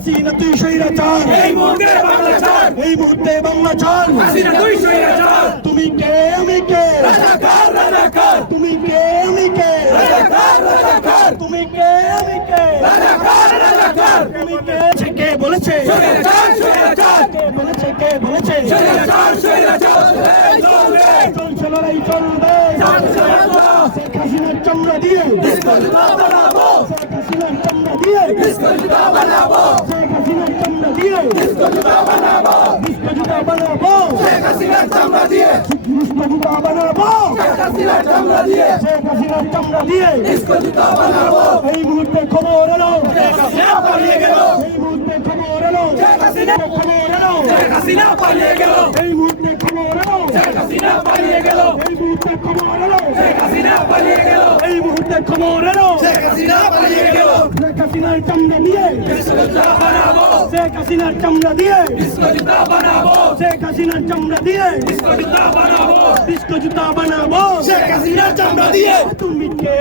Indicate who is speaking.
Speaker 1: হাসিনা তুই স্বৈরাচার
Speaker 2: এই মুহূর্তে বাংলা ছাড়
Speaker 1: এই মুহূর্তে বাংলা ছাড়
Speaker 2: হাসিনা তুই স্বৈরাচার
Speaker 1: তুমি কে আমি কে?
Speaker 2: রাজাকার রাজাকার।
Speaker 1: তুমি কে আমি কে?
Speaker 2: রাজাকার রাজাকার।
Speaker 1: তুমি কে আমি কে?
Speaker 2: রাজাকার রাজাকার।
Speaker 1: তুমি কে? কে বলেছে?
Speaker 2: স্বৈরাচার স্বৈরাচার
Speaker 1: কে বলেছে কে বলেছে?
Speaker 2: স্বৈরাচার স্বৈরাচার চলবে।
Speaker 1: লড়াই চলবে। শেখ হাসিনার চামড়া দিয়ে। দিয়ে দিয়ে
Speaker 2: বিস্কুটটা বানাবো শেখ হাসিনার চামড়া
Speaker 1: এই মুহূর্তে খবর এলো
Speaker 2: পালিয়ে গেল
Speaker 1: এই মুহূর্তে খবর এলো
Speaker 2: পালিয়ে গেল
Speaker 1: এই মুহূর্তে খবর এলো
Speaker 2: পালিয়ে গেল
Speaker 1: এই মুহূর্তে খবর এলো।
Speaker 2: শেখ হাসিনা পালিয়ে গেল। শেখ
Speaker 1: হাসিনার চামড়া দিয়ে।
Speaker 2: বিস্কুটটা বানাবো।
Speaker 1: শেখ হাসিনার চামড়া দিয়ে।
Speaker 2: বিস্কুটটা বানাবো।
Speaker 1: শেখ হাসিনার চামড়া দিয়ে।
Speaker 2: বিস্কুটটা বানাবো।
Speaker 1: জুতা বানাবো।
Speaker 2: শেখ হাসিনার চামড়া দিয়ে।
Speaker 1: তুমি কে